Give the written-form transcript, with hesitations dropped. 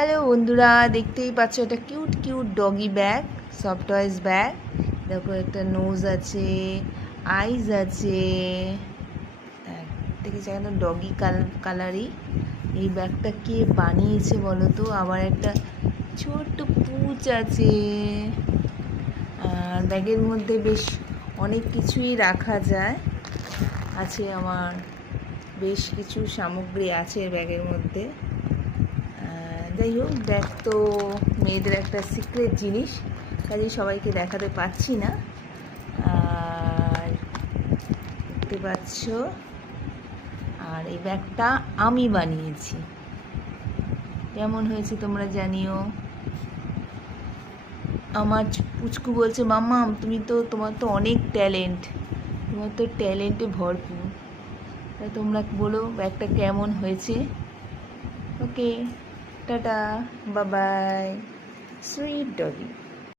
Hello বন্ধুরা, দেখতেই পাচ্ছ এটা cute cute doggy bag, soft toys bag. দেখো একটা নোজ আছে, আইজ আছে, দেখেছি একদম ডগি কালারই। এই ব্যাগটা কে বানিয়েছে বলো তো? আবার একটা ছোট্ট পুঁচ আছে। আর ব্যাগের মধ্যে বেশ অনেক কিছুই রাখা যায়। আছে আমার বেশ কিছু সামগ্রী আছে ব্যাগের মধ্যে। যাই হোক, ব্যাগ তো মেয়েদের একটা সিক্রেট জিনিস, কাজে সবাইকে দেখাতে পাচ্ছি না। আর দেখতে পাচ্ছ, আর এই ব্যাগটা আমি বানিয়েছি। কেমন হয়েছে তোমরা জানিও। আমার পুচকু বলছে, মাম্মা তোমার তো অনেক ট্যালেন্ট, তোমার তো ট্যালেন্টে ভরপুর। তাই তোমরা বলো ব্যাগটা কেমন হয়েছে। Okay, tata, bye bye, sweet doggy.